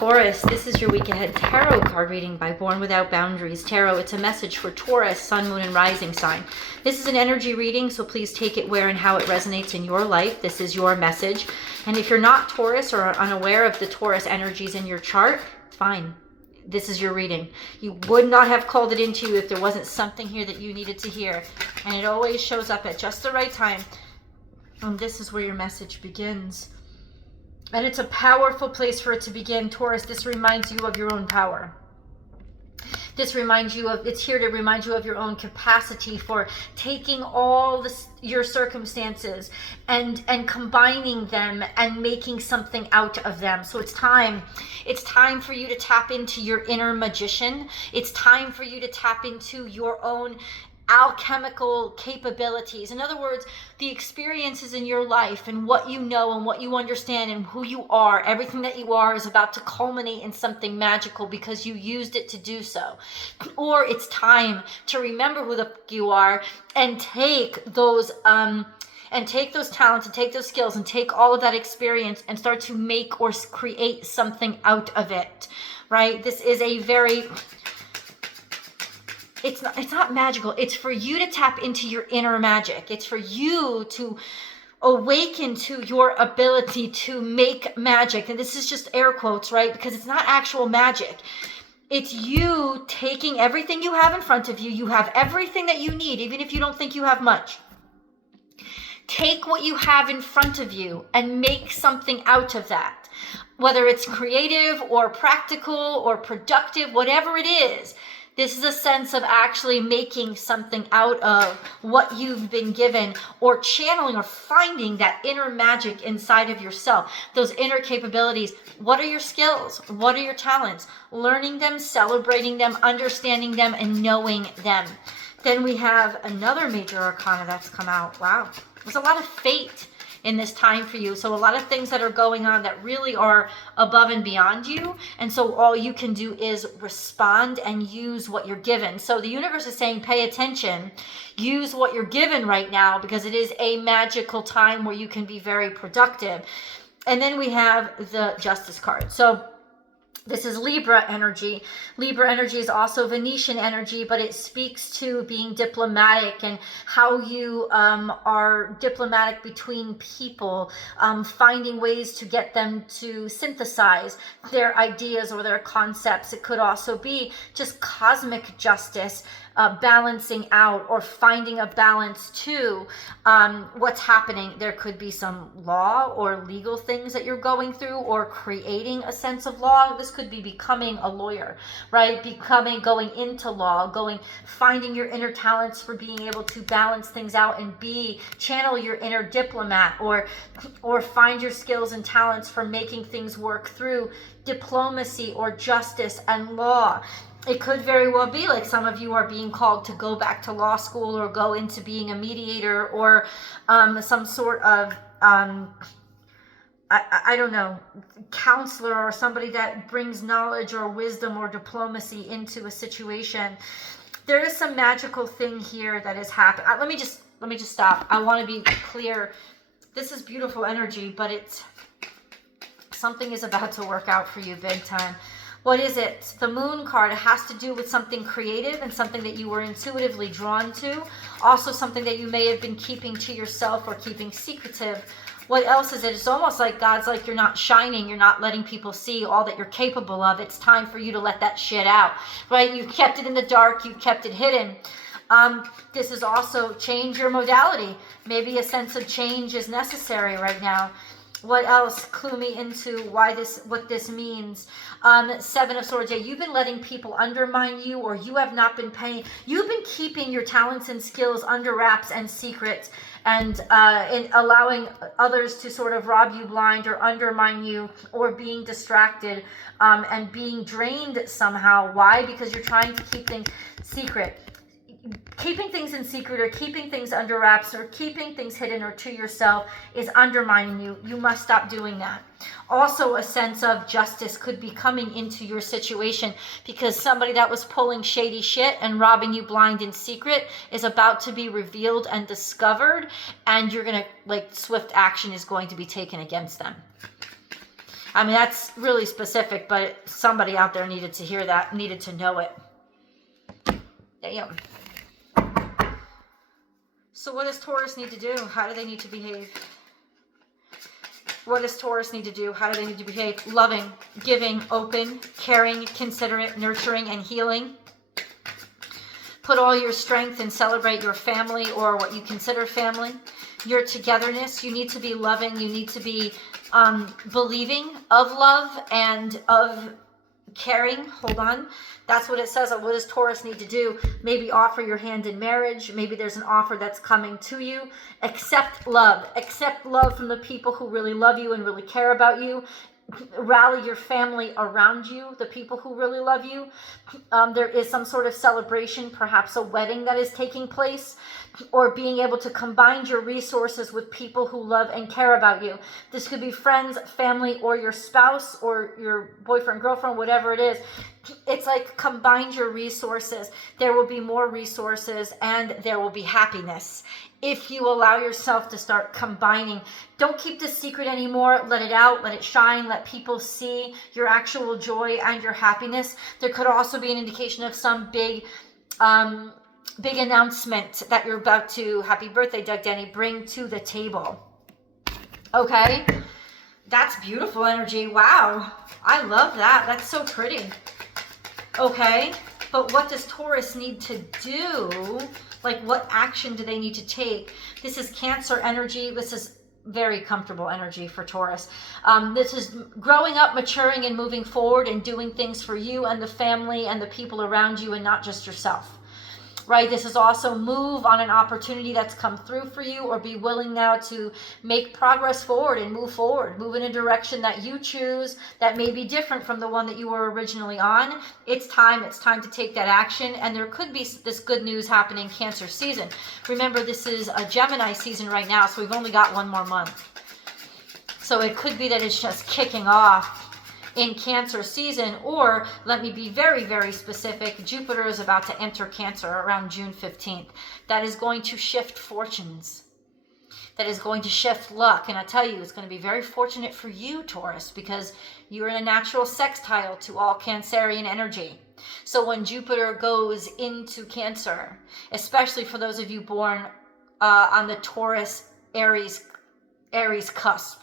Taurus, this is your week ahead tarot card reading by Born Without Boundaries Tarot. It's a message for Taurus, Sun, Moon, and Rising sign. This is an energy reading, so please take it where and how it resonates in your life. This is your message. And if you're not Taurus or unaware of the Taurus energies in your chart, it's fine. This is your reading. You would not have called it into you if there wasn't something here that you needed to hear. And it always shows up at just the right time. And this is where your message begins. And it's a powerful place for it to begin. Taurus, this reminds you of your own power. This reminds you of, it's here to remind you of your own capacity for taking all your circumstances and combining them and making something out of them. So it's time for you to tap into your inner magician. It's time for you to tap into your own alchemical capabilities. In other words, the experiences in your life and what you know and what you understand and who you are, everything that you are is about to culminate in something magical because you used it to do so. Or it's time to remember who the fuck you are and take those talents and take those skills and take all of that experience and start to make or create something out of it, right? This is a very... It's not magical. It's for you to tap into your inner magic. It's for you to awaken to your ability to make magic. And this is just air quotes, right? Because it's not actual magic. It's you taking everything you have in front of you. You have everything that you need, even if you don't think you have much. Take what you have in front of you and make something out of that. Whether it's creative or practical or productive, whatever it is. This is a sense of actually making something out of what you've been given or channeling or finding that inner magic inside of yourself, those inner capabilities. What are your skills? What are your talents? Learning them, celebrating them, understanding them, and knowing them. Then we have another major arcana that's come out. Wow. There's a lot of fate in this time for you. So a lot of things that are going on that really are above and beyond you. And so all you can do is respond and use what you're given. So the universe is saying, pay attention, use what you're given right now, because it is a magical time where you can be very productive. And then we have the Justice card. So this is Libra energy. Libra energy is also Venetian energy, but it speaks to being diplomatic and how you are diplomatic between people, finding ways to get them to synthesize their ideas or their concepts. It could also be just cosmic justice, balancing out or finding a balance to what's happening. There could be some law or legal things that you're going through or creating a sense of law. This could be becoming a lawyer, right? Going into law, finding your inner talents for being able to balance things out and channel your inner diplomat or find your skills and talents for making things work through diplomacy or justice and law. It could very well be like some of you are being called to go back to law school or go into being a mediator or some sort of, I don't know, counselor or somebody that brings knowledge or wisdom or diplomacy into a situation. There is some magical thing here that has happened. Let me just stop. I want to be clear. This is beautiful energy, but something is about to work out for you big time. What is it? The Moon card has to do with something creative and something that you were intuitively drawn to. Also something that you may have been keeping to yourself or keeping secretive. What else is it? It's almost like God's like, you're not shining. You're not letting people see all that you're capable of. It's time for you to let that shit out, right? You've kept it in the dark. You've kept it hidden. This is also change your modality. Maybe a sense of change is necessary right now. What else? Clue me into what this means. Seven of Swords. Yeah, you've been letting people undermine you, or you have not been paying. You've been keeping your talents and skills under wraps and secrets, and allowing others to sort of rob you blind or undermine you, or being distracted and being drained somehow. Why? Because you're trying to keep things secret. Keeping things in secret or keeping things under wraps or keeping things hidden or to yourself is undermining you. You must stop doing that. Also, a sense of justice could be coming into your situation because somebody that was pulling shady shit and robbing you blind in secret is about to be revealed and discovered, and you're going to, swift action is going to be taken against them. I mean, that's really specific, but somebody out there needed to hear that, needed to know it. Damn. So what does Taurus need to do? How do they need to behave? What does Taurus need to do? How do they need to behave? Loving, giving, open, caring, considerate, nurturing, and healing. Put all your strength and celebrate your family, or what you consider family. Your togetherness. You need to be loving. You need to be believing of love and of caring. Hold on. That's what it says. What does Taurus need to do? Maybe offer your hand in marriage. Maybe there's an offer that's coming to you. Accept love. Accept love from the people who really love you and really care about you. Rally your family around you, the people who really love you. There is some sort of celebration, perhaps a wedding that is taking place, or being able to combine your resources with people who love and care about you. This could be friends, family, or your spouse, or your boyfriend, girlfriend, whatever it is. It's like combine your resources. There will be more resources and there will be happiness if you allow yourself to start combining. Don't keep this secret anymore. Let it out, let it shine, let people see your actual joy and your happiness. There could also be an indication of some big announcement that you're about to, happy birthday, Doug Denny, bring to the table. Okay? That's beautiful energy. Wow. I love that. That's so pretty. Okay? But what does Taurus need to do? Like, what action do they need to take? This is Cancer energy. This is very comfortable energy for Taurus. This is growing up, maturing, and moving forward and doing things for you and the family and the people around you and not just yourself. Right? This is also move on an opportunity that's come through for you, or be willing now to make progress forward and move forward. Move in a direction that you choose that may be different from the one that you were originally on. It's time to take that action, and there could be this good news happening Cancer season. Remember, this is a Gemini season right now, so we've only got one more month. So it could be that it's just kicking off in Cancer season, or let me be very, very specific. Jupiter is about to enter Cancer around June 15th. That is going to shift fortunes. That is going to shift luck. And I tell you, it's going to be very fortunate for you, Taurus, because you're in a natural sextile to all Cancerian energy. So when Jupiter goes into Cancer, especially for those of you born on the Taurus Aries cusp,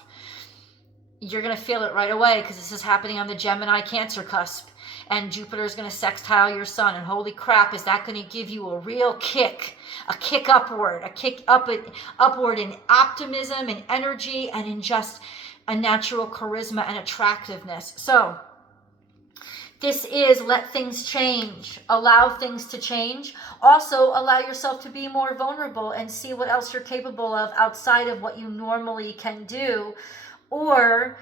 you're going to feel it right away, because this is happening on the Gemini Cancer cusp, and Jupiter is going to sextile your sun, and holy crap, is that going to give you a real kick, upward, upward in optimism and energy, and in just a natural charisma and attractiveness. So this is let things change, allow things to change. Also allow yourself to be more vulnerable and see what else you're capable of outside of what you normally can do, or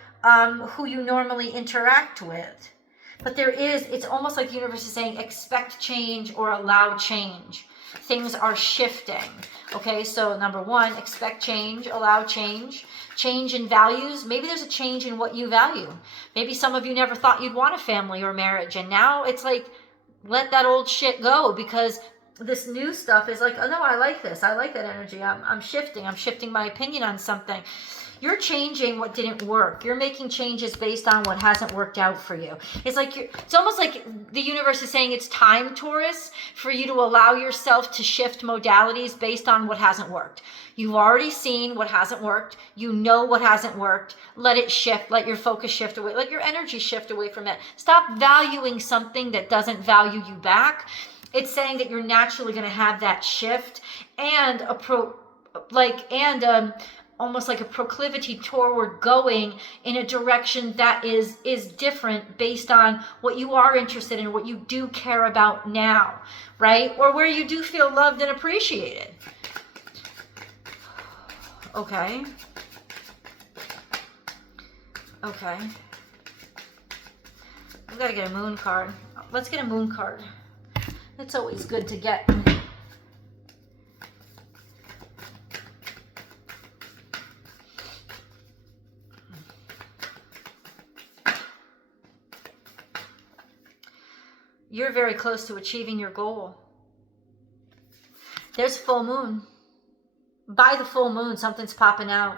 who you normally interact with. But it's almost like the universe is saying, expect change or allow change. Things are shifting. Okay, so number one, expect change, allow change. Change in values. Maybe there's a change in what you value. Maybe some of you never thought you'd want a family or marriage, and now it's like, let that old shit go, because this new stuff is like, oh no, I like this. I like that energy. I'm shifting my opinion on something. You're changing what didn't work. You're making changes based on what hasn't worked out for you. It's almost like the universe is saying it's time, Taurus, for you to allow yourself to shift modalities based on what hasn't worked. You've already seen what hasn't worked. You know what hasn't worked. Let it shift. Let your focus shift away. Let your energy shift away from it. Stop valuing something that doesn't value you back. It's saying that you're naturally going to have that shift and almost like a proclivity toward going in a direction that is different based on what you are interested in, what you do care about now, right? Or where you do feel loved and appreciated. Okay. I've got to get a moon card. Let's get a moon card. It's always good to get. You're very close to achieving your goal. There's full moon. By the full moon, something's popping out.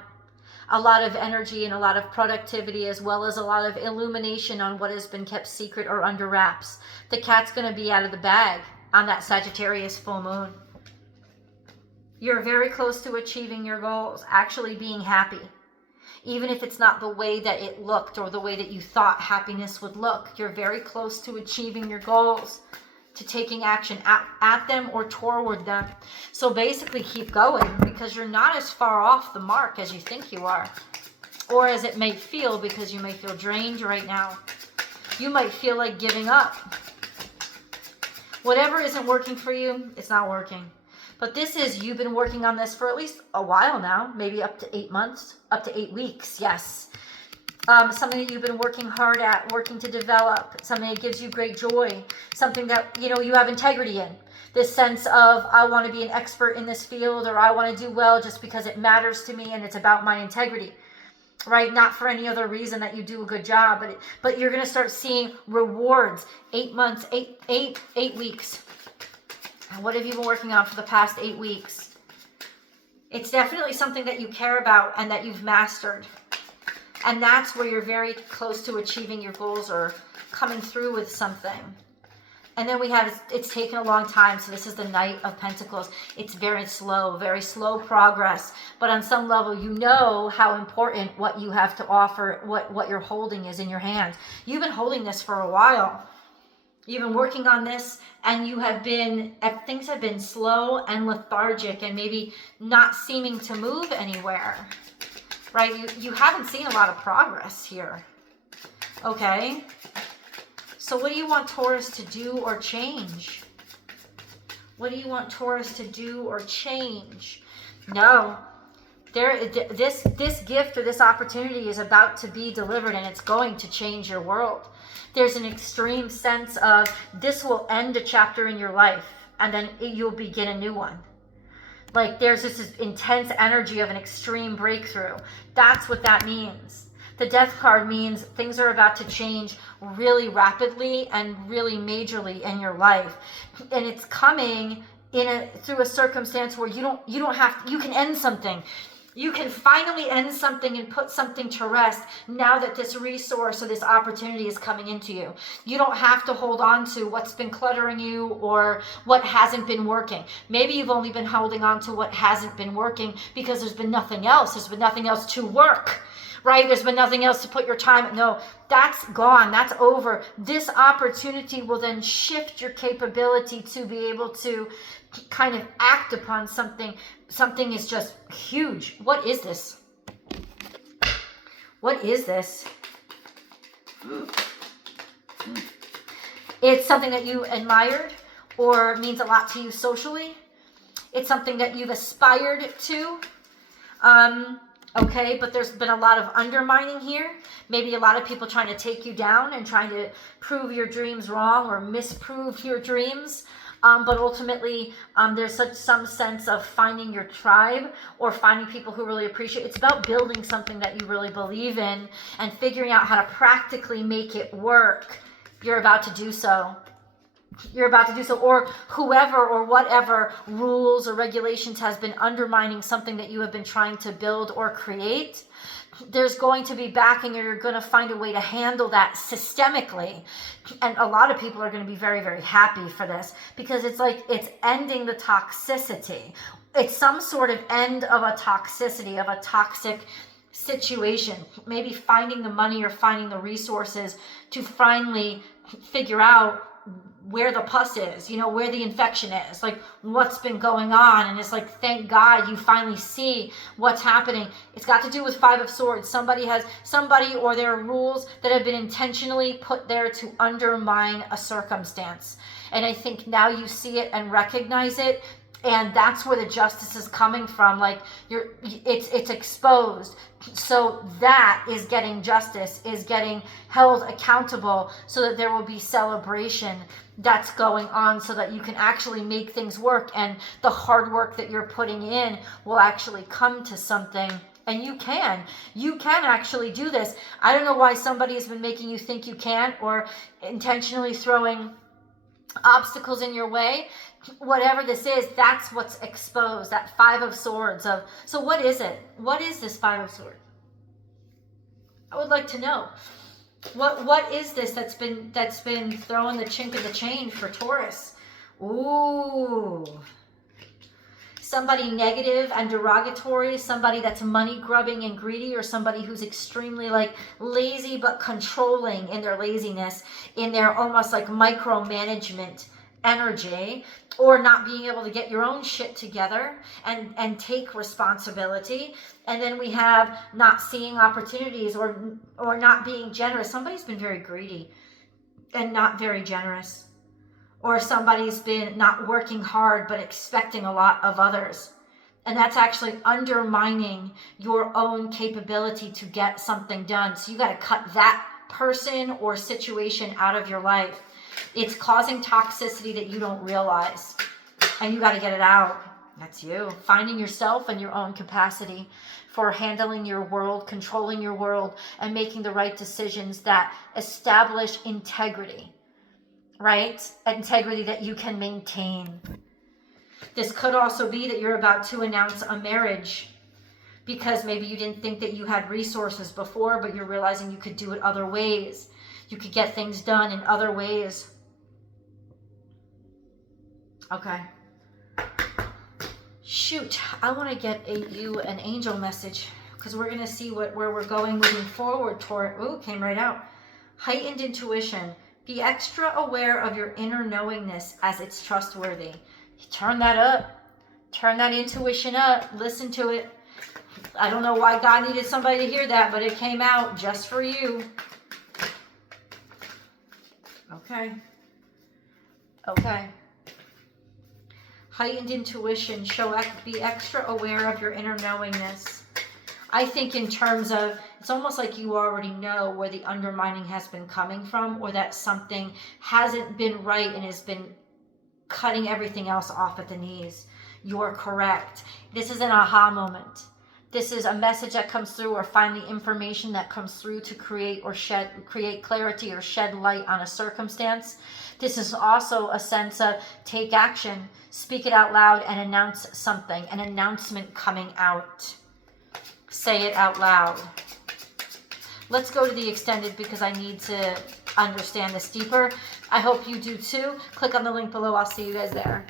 a lot of energy and a lot of productivity, as well as a lot of illumination on what has been kept secret or under wraps. The cat's going to be out of the bag on that Sagittarius full moon. You're very close to achieving your goals, actually being happy. Even if it's not the way that it looked or the way that you thought happiness would look, you're very close to achieving your goals, to taking action at them or toward them. So basically keep going, because you're not as far off the mark as you think you are, or as it may feel, because you may feel drained right now. You might feel like giving up. Whatever isn't working for you, it's not working. But this is, you've been working on this for at least a while now, maybe up to 8 months, up to 8 weeks, yes. Something that you've been working hard at, working to develop, something that gives you great joy, something that, you know, you have integrity in. This sense of, I want to be an expert in this field, or I want to do well just because it matters to me and it's about my integrity, right? Not for any other reason that you do a good job, but you're going to start seeing rewards. 8 months, eight weeks. What have you been working on for the past 8 weeks? It's definitely something that you care about and that you've mastered. And that's where you're very close to achieving your goals or coming through with something. And then we have, it's taken a long time. So this is the Knight of Pentacles. It's very slow progress. But on some level, you know how important what you have to offer, what you're holding is in your hand. You've been holding this for a while. You've been working on this, and you have been, things have been slow and lethargic and maybe not seeming to move anywhere, right? You haven't seen a lot of progress here, okay? So what do you want Taurus to do or change? What do you want Taurus to do or change? No. This gift or this opportunity is about to be delivered, and it's going to change your world. There's an extreme sense of this will end a chapter in your life, and then you'll begin a new one. Like there's this intense energy of an extreme breakthrough. That's what that means. The Death card means things are about to change really rapidly and really majorly in your life. And it's coming through a circumstance where you don't have to, you can end something. You can finally end something and put something to rest now that this resource or this opportunity is coming into you. You don't have to hold on to what's been cluttering you or what hasn't been working. Maybe you've only been holding on to what hasn't been working because there's been nothing else. There's been nothing else to work, right? There's been nothing else to put your time. No, that's gone. That's over. This opportunity will then shift your capability to be able to kind of act upon something. Something is just huge. What is this? What is this? It's something that you admired or means a lot to you socially. It's something that you've aspired to. Okay, but there's been a lot of undermining here. Maybe a lot of people trying to take you down and trying to prove your dreams wrong or misprove your dreams. But ultimately, there's some sense of finding your tribe or finding people who really appreciate it. It's about building something that you really believe in and figuring out how to practically make it work. You're about to do so. You're about to do so, or whoever or whatever rules or regulations has been undermining something that you have been trying to build or create. There's going to be backing, or you're going to find a way to handle that systemically. And a lot of people are going to be very, very happy for this because it's like it's ending the toxicity. It's some sort of end of a toxicity, of a toxic situation. Maybe finding the money or finding the resources to finally figure out where the pus is, you know, where the infection is, like what's been going on. And it's like, thank God you finally see what's happening. It's got to do with Five of Swords. Somebody or there are rules that have been intentionally put there to undermine a circumstance. And I think now you see it and recognize it. And that's where the justice is coming from. Like it's exposed. So that is getting justice, is getting held accountable so that there will be celebration that's going on so that you can actually make things work. And the hard work that you're putting in will actually come to something. And you can actually do this. I don't know why somebody has been making you think you can't or intentionally throwing obstacles in your way. Whatever this is, that's what's exposed, that Five of Swords. So what is it? What is this Five of Swords? I would like to know. What is this that's been throwing the chink in the chain for Taurus? Ooh. Somebody negative and derogatory, somebody that's money grubbing and greedy, or somebody who's extremely like lazy but controlling in their laziness, in their almost like micromanagement energy, or not being able to get your own shit together and take responsibility. And then we have not seeing opportunities, or not being generous. Somebody's been very greedy and not very generous. Or somebody's been not working hard but expecting a lot of others. And that's actually undermining your own capability to get something done. So you got to cut that person or situation out of your life. It's causing toxicity that you don't realize. And you got to get it out. That's you. Finding yourself and your own capacity for handling your world, controlling your world, and making the right decisions that establish integrity. Right? Integrity that you can maintain. This could also be that you're about to announce a marriage because maybe you didn't think that you had resources before, but you're realizing you could do it other ways. You could get things done in other ways. Okay. Shoot, I want to get you an angel message because we're going to see where we're going moving forward toward. Ooh, came right out. Heightened intuition. Be extra aware of your inner knowingness as it's trustworthy. Turn that up. Turn that intuition up. Listen to it. I don't know why God needed somebody to hear that, but it came out just for you. Okay. Okay. Heightened intuition. Be extra aware of your inner knowingness. I think in terms of, it's almost like you already know where the undermining has been coming from, or that something hasn't been right and has been cutting everything else off at the knees. You're correct. This is an aha moment. This is a message that comes through, or finally information that comes through to create clarity or shed light on a circumstance. This is also a sense of take action, speak it out loud, and announce something, an announcement coming out. Say it out loud. Let's go to the extended because I need to understand this deeper. I hope you do too. Click on the link below. I'll see you guys there.